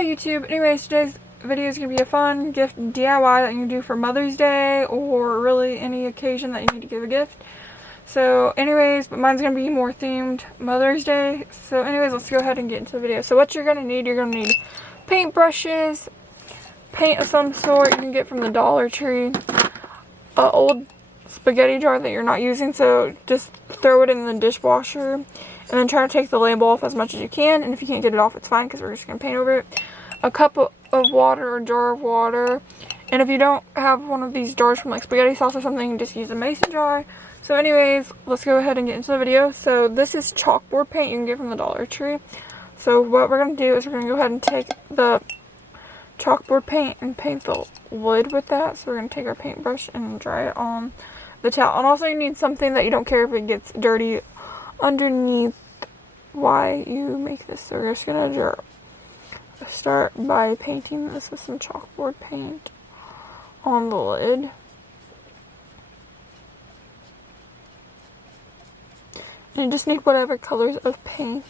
Hello YouTube. Anyways, today's video is going to be a fun gift DIY that you can do for Mother's Day or really any occasion that you need to give a gift. So anyways, but mine's going to be more themed Mother's Day. So anyways, let's go ahead and get into the video. So what you're going to need paint brushes, paint of some sort you can get from the Dollar Tree, an old spaghetti jar that you're not using, so just throw it in the dishwasher and then try to take the label off as much as you can, and if you can't get it off, it's fine because we're just going to paint over it. A cup of water or jar of water, and if you don't have one of these jars from like spaghetti sauce or something, just use a mason jar. So anyways, let's go ahead and get into the video. So this is chalkboard paint you can get from the Dollar Tree. So what we're going to do is we're going to go ahead and take the chalkboard paint and paint the lid with that. So we're going to take our paintbrush and dry it on the towel. And also you need something that you don't care if it gets dirty underneath why you make this. So we're just going to start by painting this with some chalkboard paint on the lid. And you just need whatever colors of paint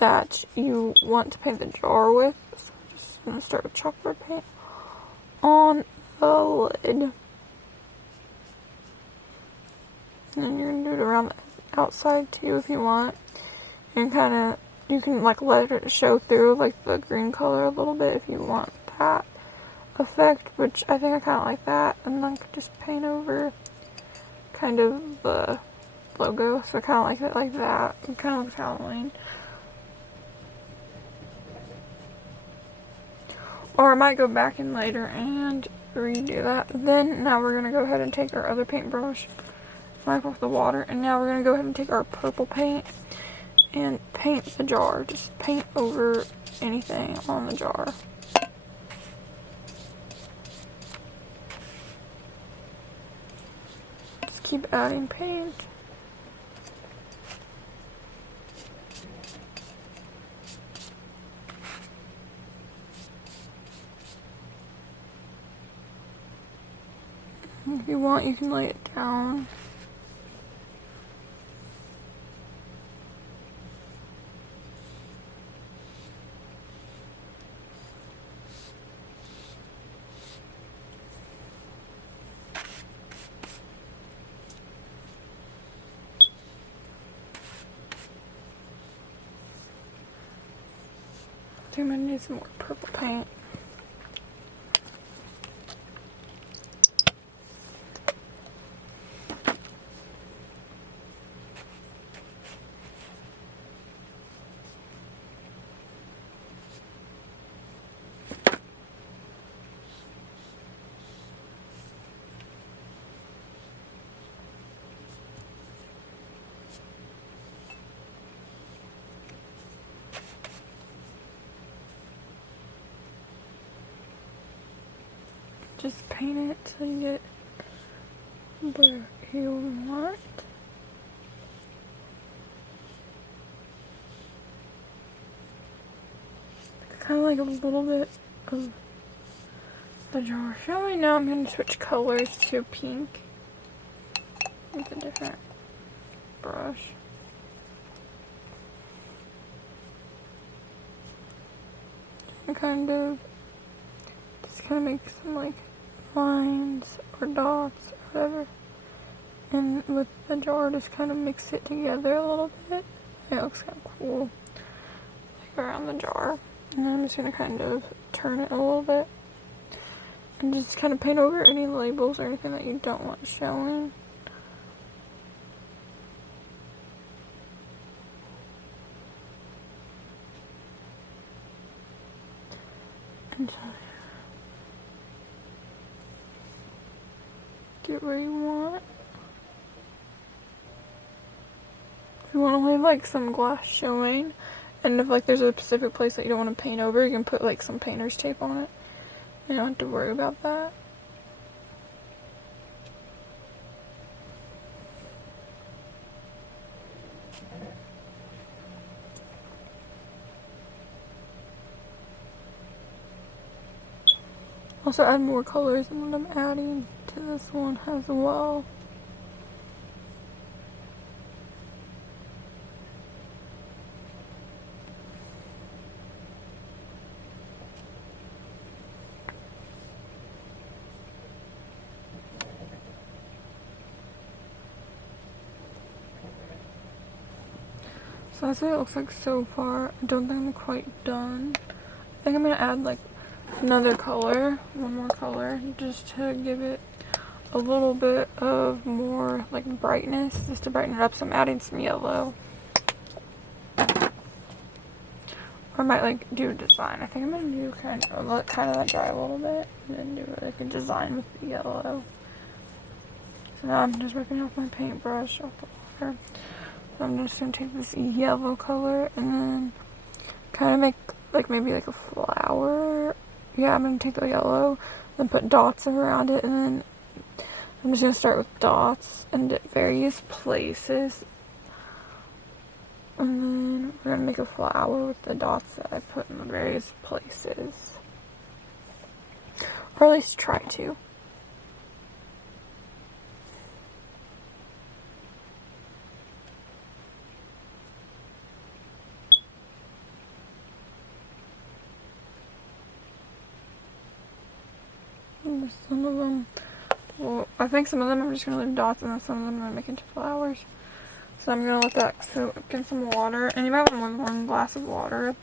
that you want to paint the jar with. So I'm just going to start with chalkboard paint on the lid. And then you're going to do it around the outside too if you want. And you can like let it show through like the green color a little bit if you want that effect, which I think I kind of like that. And then just paint over kind of the logo, so I kind of like it like that. It kind of looks Halloween. Or I might go back in later and redo that. Then now we're going to go ahead and take our other paintbrush, wipe off the water, and now we're going to go ahead and take our purple paint and paint the jar. Just paint over anything on the jar. Just keep adding paint. If you want, you can lay it down. I think I'm gonna need some more purple paint. Just paint it till you get where you want. Kind of like a little bit of the jar showing. Now I'm going to switch colors to pink with a different brush. And kind of make some like lines or dots or whatever, and with the jar just kind of mix it together a little bit. It looks kind of cool like around the jar. And then I'm just going to kind of turn it a little bit and just kind of paint over any labels or anything that you don't want showing. And so get where you want. If you want to leave like some glass showing, and if like there's a specific place that you don't want to paint over, you can put like some painter's tape on it. You don't have to worry about that. Also add more colors than what I'm adding to this one as well. So that's what it looks like so far. I don't think I'm quite done. I think I'm gonna add like another color, one more color, just to give it a little bit of more like brightness, just to brighten it up. So I'm adding some yellow. Or I might like do a design. I think I'm gonna do kind of let that dry a little bit, and then do like a design with the yellow. So now I'm just working off my paintbrush off the water. So I'm just gonna take this yellow color and then kind of make like maybe like a flower. Yeah, I'm gonna take the yellow, then put dots around it, and then I'm just gonna start with dots and at various places. And then we're gonna make a flower with the dots that I put in the various places. Or at least try to. And some of them, well, I think some of them I'm just gonna leave dots, and then some of them I'm gonna make into flowers. So I'm gonna let that soak in some water, and you might want more than one glass of water,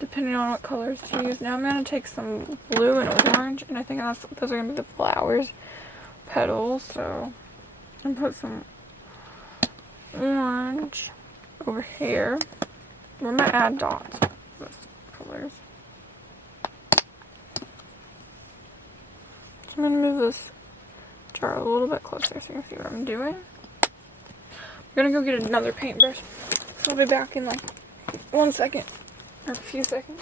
depending on what colors to use. Now I'm gonna take some blue and orange, and I think those are gonna be the flowers petals. So I'm gonna put some orange over here. We're gonna add dots with colors. So I'm gonna move this jar a little bit closer so you can see what I'm doing. I'm gonna go get another paintbrush, so I'll be back in like 1 second, or a few seconds.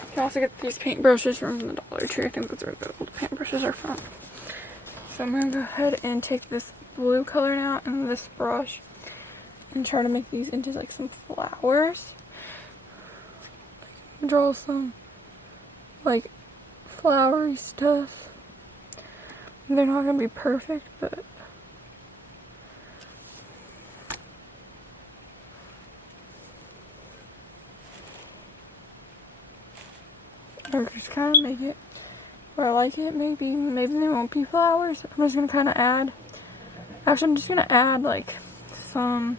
You can also get these paintbrushes from the Dollar Tree. I think those are good old paintbrushes are fun. So I'm gonna go ahead and take this blue color now and this brush and try to make these into like some flowers. Draw some like flowery stuff. They're not gonna be perfect, but or just kind of make it where I like it. Maybe they won't be flowers. I'm just gonna kind of add. Actually, I'm just gonna add like some.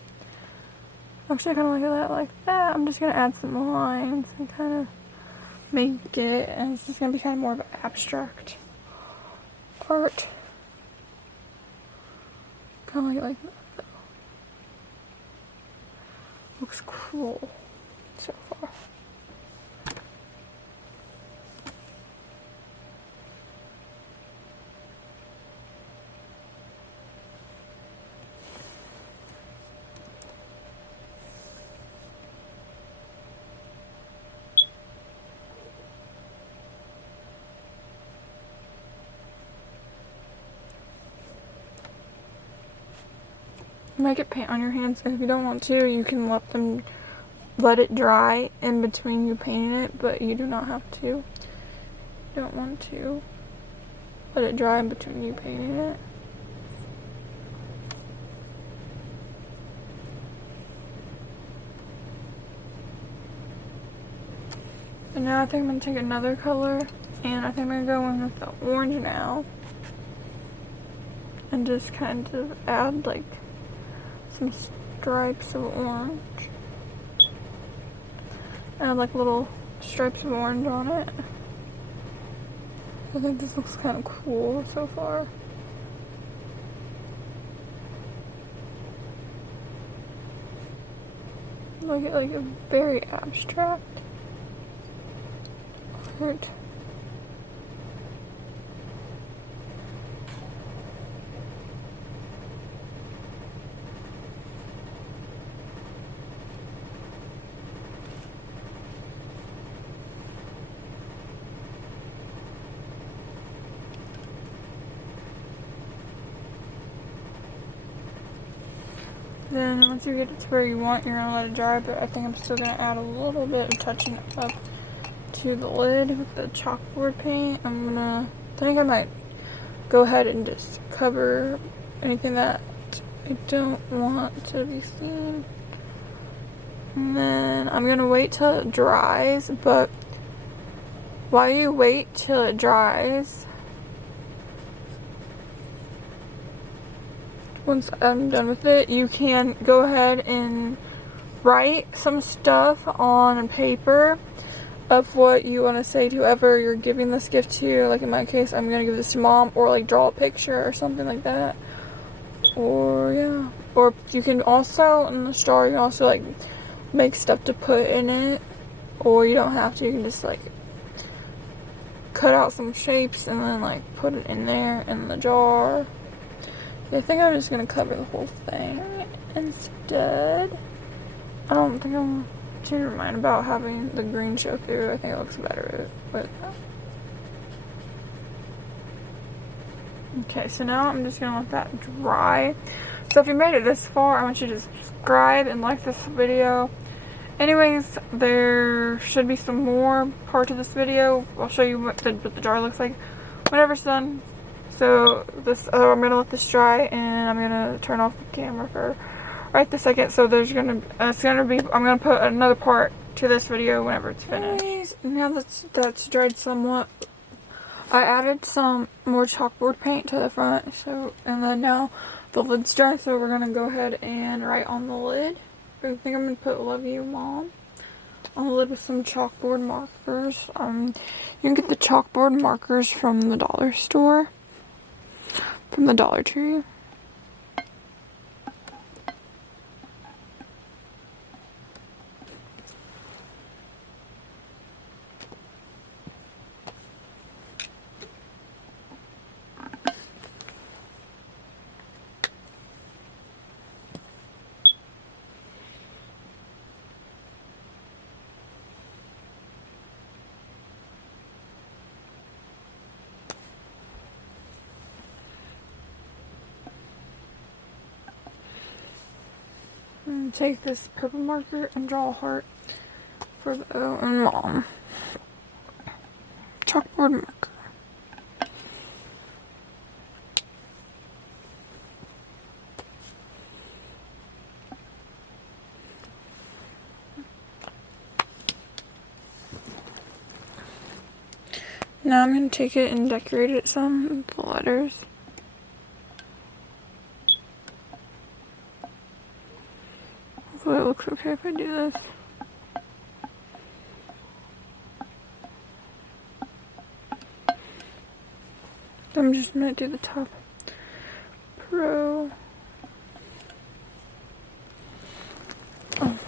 Actually, I kind of like that. I'm just gonna add some lines and kind of make it, and it's just gonna be kind of more of an abstract art. Kind of like that though. Looks cool so far. You might get paint on your hands, and if you don't want to, you can let it dry in between you painting it, but you do not have to. You don't want to let it dry in between you painting it. And now I think I'm going to take another color, and I think I'm going to go in with the orange now. And just kind of add like some stripes of orange. Add like little stripes of orange on it. I think this looks kind of cool so far. Like a very abstract art. Then once you get it to where you want, you're gonna let it dry, but I think I'm still gonna add a little bit of touching up to the lid with the chalkboard paint. I think I might go ahead and just cover anything that I don't want to be seen. And then I'm gonna wait till it dries, but while you wait till it dries, once I'm done with it, you can go ahead and write some stuff on paper of what you want to say to whoever you're giving this gift to. Like in my case, I'm going to give this to mom, or like draw a picture or something like that. Or yeah. Or you can also, in the star, you can also like make stuff to put in it. Or you don't have to, you can just like cut out some shapes and then like put it in there in the jar. I think I'm just going to cover the whole thing instead. I don't think I'm changing my mind about having the green show through. I think it looks better with that. Okay, so now I'm just going to let that dry. So if you made it this far, I want you to subscribe and like this video. Anyways, there should be some more part of this video. I'll show you what the jar looks like whenever it's done. So this, I'm going to let this dry, and I'm going to turn off the camera for right this second. So there's going to, I'm going to put another part to this video whenever it's finished. Anyways, now that's dried somewhat, I added some more chalkboard paint to the front. So, and then now the lid's dry, so we're going to go ahead and write on the lid. I think I'm going to put "Love You, Mom" on the lid with some chalkboard markers. You can get the chalkboard markers from the dollar store, from the Dollar Tree. And take this purple marker and draw a heart for the O and Mom. Chalkboard marker. Now I'm going to take it and decorate it some with the letters. Hopefully it looks okay if I do this. I'm just going to do the top pro. Oh.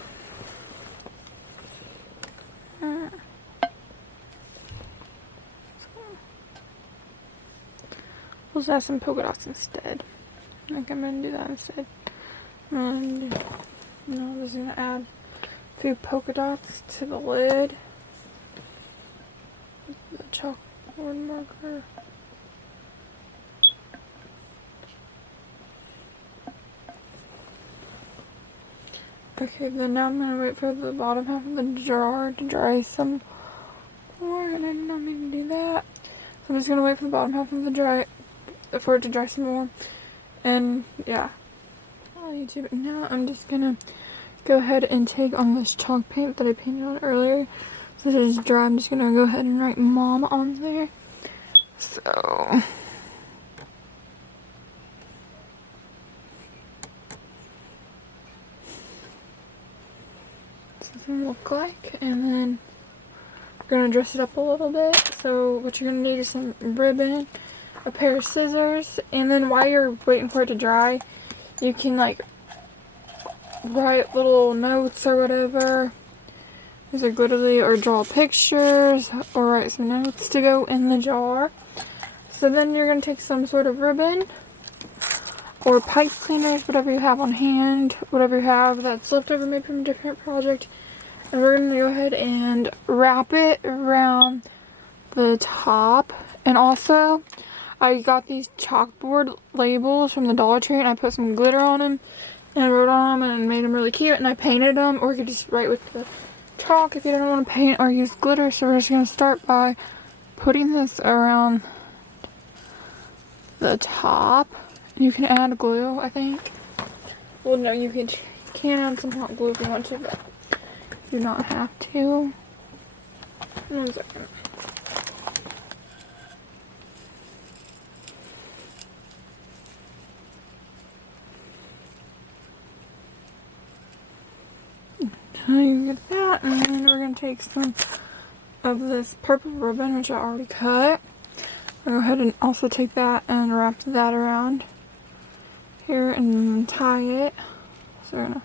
We'll just add some polka dots instead. I think I'm going to do that instead. And I'm just going to add a few polka dots to the lid. The chalkboard marker. Okay, then now I'm going to wait for the bottom half of the jar to dry some more, and I did not mean to do that. So I'm just going to wait for the bottom half of the for it to dry some more, and yeah. YouTube. Now I'm just going to go ahead and take on this chalk paint that I painted on earlier. So this is dry. I'm just going to go ahead and write Mom on there. So look like, and then we're going to dress it up a little bit. So what you're going to need is some ribbon, a pair of scissors, and then while you're waiting for it to dry, you can like write little notes or whatever, use a glitterly, or draw pictures, or write some notes to go in the jar. So then you're going to take some sort of ribbon or pipe cleaners, whatever you have on hand, whatever you have that's left over maybe from a different project. And we're going to go ahead and wrap it around the top. And also, I got these chalkboard labels from the Dollar Tree, and I put some glitter on them. And I wrote on them and made them really cute. And I painted them, or you could just write with the chalk if you don't want to paint or use glitter. So we're just going to start by putting this around the top. You can add glue, I think. Well, no, you can add some hot glue if you want to, but do not have to. 1 second. You get that, and then we're going to take some of this purple ribbon, which I already cut. I'll go ahead and also take that and wrap that around here and tie it. So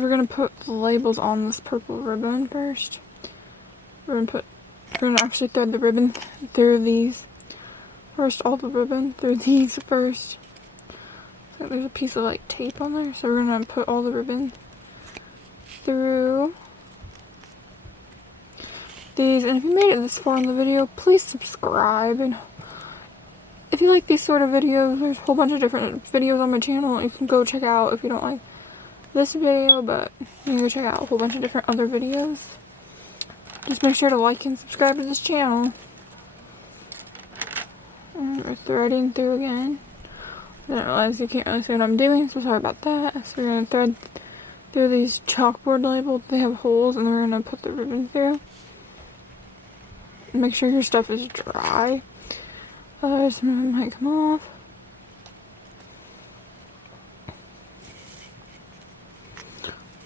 we're gonna put the labels on this purple ribbon first. We're gonna actually thread the ribbon through these first, all the ribbon through these first. So there's a piece of like tape on there, so we're gonna put all the ribbon through these. And if you made it this far in the video, please subscribe. And if you like these sort of videos, there's a whole bunch of different videos on my channel you can go check out if you don't like this video, but you can go check out a whole bunch of different other videos. Just make sure to like and subscribe to this channel. And we're threading through again. I didn't realize you can't really see what I'm doing, so sorry about that. So we're going to thread through these chalkboard labels. They have holes, and we're going to put the ribbon through. Make sure your stuff is dry. Otherwise, some of it might come off.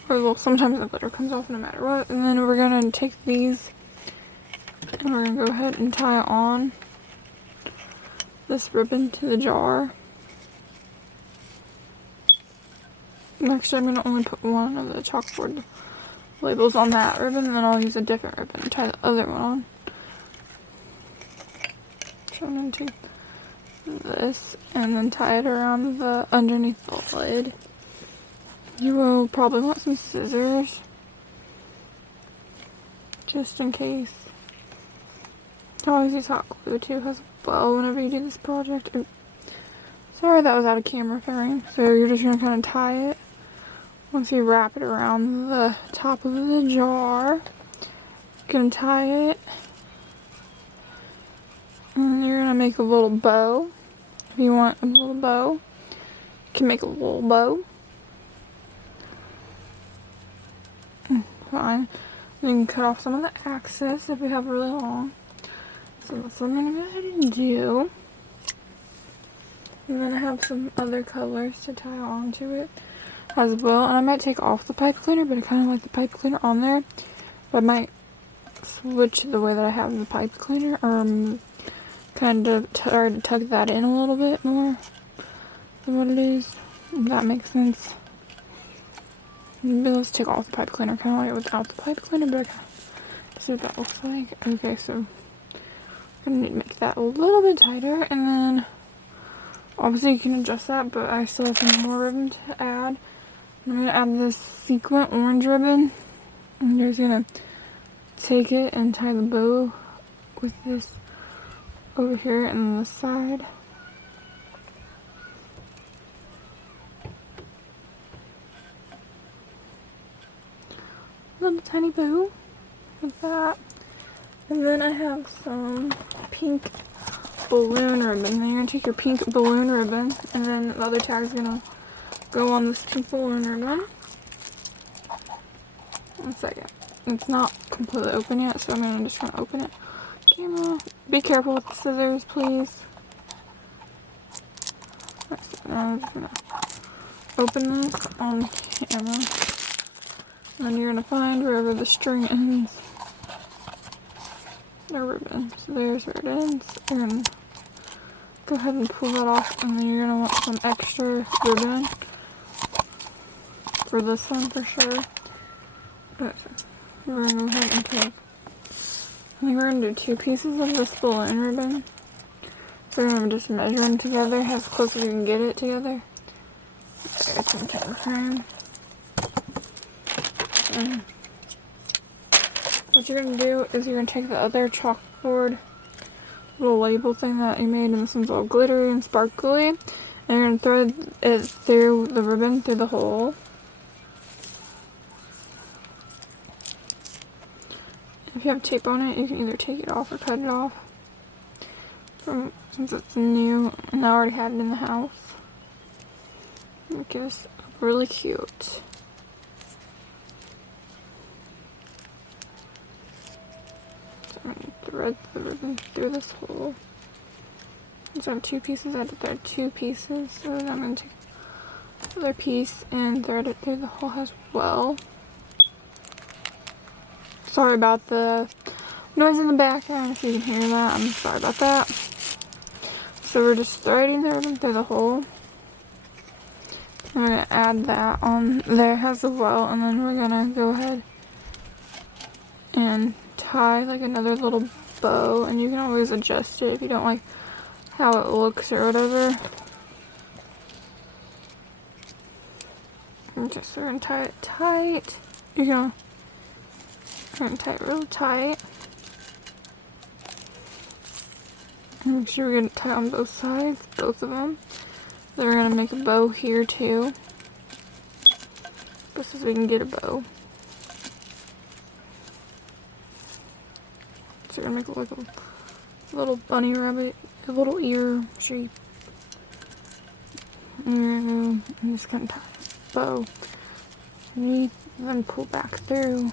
Or sometimes the glitter comes off no matter what. And then we're going to take these and we're going to go ahead and tie on this ribbon to the jar. And actually, I'm going to only put one of the chalkboard labels on that ribbon, and then I'll use a different ribbon to tie the other one on. So I'm going to take this and then tie it around the underneath the lid. You will probably want some scissors, just in case. I always use hot glue too as well whenever you do this project. Oops. Sorry, that was out of camera frame. So you're just going to kind of tie it. Once you wrap it around the top of the jar, you're going to tie it. And you're going to make a little bow. If you want a little bow, you can make a little bow. Fine. You can cut off some of the excess if you have really long. So that's what I'm going to go ahead and do. And then I have some other colors to tie onto it as well. And I might take off the pipe cleaner, but I kind of like the pipe cleaner on there. But I might switch the way that I have the pipe cleaner, or kind of try to tuck that in a little bit more than what it is. If that makes sense. Maybe let's take off the pipe cleaner, kind of like it without the pipe cleaner, but I can see what that looks like. Okay, so I'm gonna need to make that a little bit tighter, and then obviously you can adjust that, but I still have some more ribbon to add. I'm gonna add this sequin orange ribbon, and you're just gonna take it and tie the bow with this over here and on the side. Little tiny bow like that. And then I have some pink balloon ribbon. Then you're gonna take your pink balloon ribbon, and then the other tag is gonna go on this pink balloon ribbon. 1 second. It's not completely open yet, so I'm just gonna open it. Camera. Be careful with the scissors, please. So I'm just gonna open this on camera. And then you're gonna find wherever the string ends. The ribbon. So there's where it ends. You're gonna go ahead and pull that off, and then you're gonna want some extra ribbon for this one for sure. But we're gonna go ahead and take, I think we're gonna do 2 pieces of this balloon ribbon. So we're gonna just measure them together as close as you can get it together. There's some time frame. And what you're gonna do is you're gonna take the other chalkboard little label thing that you made, and this one's all glittery and sparkly, and you're gonna thread it through the ribbon through the hole. If you have tape on it, you can either take it off or cut it off. Since it's new and I already had it in the house. Make this really cute. So I'm going to thread the ribbon through this hole. So I have 2 pieces. I had to thread 2 pieces. So then I'm going to take the other piece and thread it through the hole as well. Sorry about the noise in the background, if you can hear that. I'm sorry about that. So we're just threading the ribbon through the hole. I'm going to add that on there as well, and then we're going to go ahead and tie like another little bow, and you can always adjust it if you don't like how it looks or whatever. And just we're going to tie it tight. We're going to tie it real tight. And make sure we're going to tie on both sides, both of them. Then we're going to make a bow here too, just so we can get a bow. So we're going to make it like a little bunny rabbit, a little ear shape. And just kind of tie a bow. And then pull back through.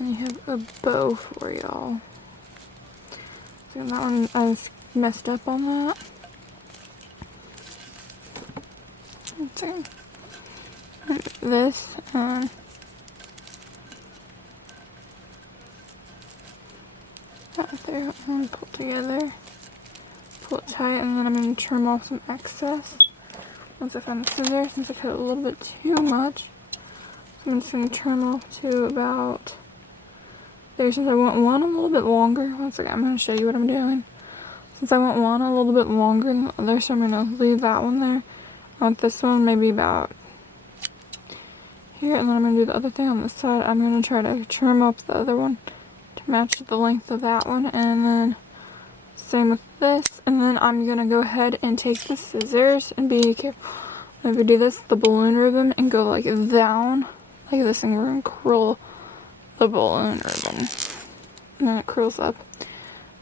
And you have a bow for y'all. So that one, I was messed up on that. This and that there, and pull together, pull it tight, and then I'm going to trim off some excess once I find the scissors, since I cut a little bit too much. So I'm just going to trim off to about there, since I want one a little bit longer. One second, I'm going to show you what I'm doing. Since I want one a little bit longer than the other, so I'm going to leave that one there. I want this one maybe about here, and then I'm going to do the other thing on this side. I'm going to try to trim up the other one to match the length of that one, and then same with this. And then I'm going to go ahead and take the scissors and be careful if we do this, the balloon ribbon, and go like down like this, and we're going to curl the balloon ribbon, and then it curls up.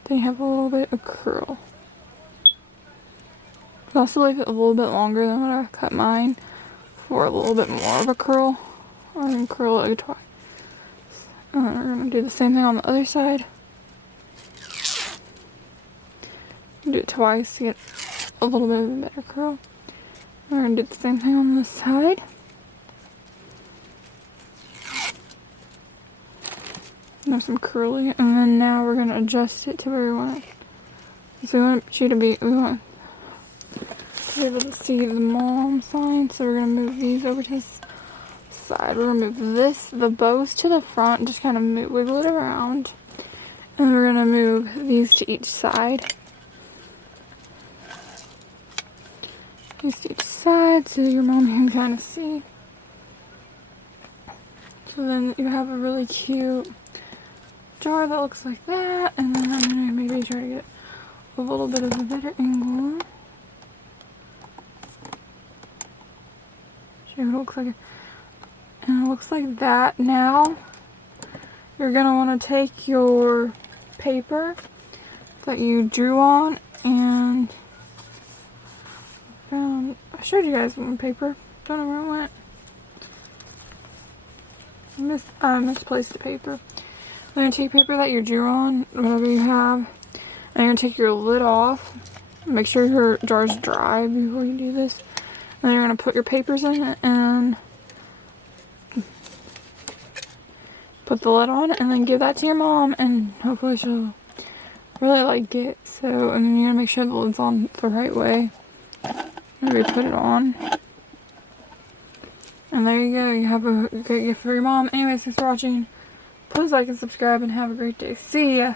Then you have a little bit of curl. I also leave it a little bit longer than what I cut mine for a little bit more of a curl. I'm going to curl it twice. And then we're going to do the same thing on the other side. Do it twice to get a little bit of a better curl. We're going to do the same thing on this side. There's some curly, and then now we're going to adjust it to where we want it. So we want you to be, we want to be able to see the mom sign, so we're going to move these over to this side. We're going to move this, the bows to the front, just kind of wiggle it around. And we're going to move these to each side. These to each side so your mom can kind of see. So then you have a really cute jar that looks like that, and then I'm going to maybe try to get a little bit of a better angle. Show you what it looks like. And it looks like that. Now you're going to want to take your paper that you drew on, and I showed you guys one paper. Don't know where it went. I misplaced the paper. I'm going to take paper that you drew on, whatever you have, and you're going to take your lid off. Make sure your jar's dry before you do this. And then you're going to put your papers in it and put the lid on, and then give that to your mom, and hopefully she'll really like it. So, and then you're going to make sure the lid's on the right way. Maybe put it on. And there you go. You have a great gift for your mom. Anyways, thanks for watching. Please like and subscribe, and have a great day. See ya.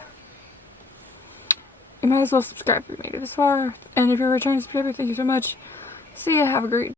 You might as well subscribe if you made it this far. And if you're a returning subscriber, thank you so much. See ya. Have a great day.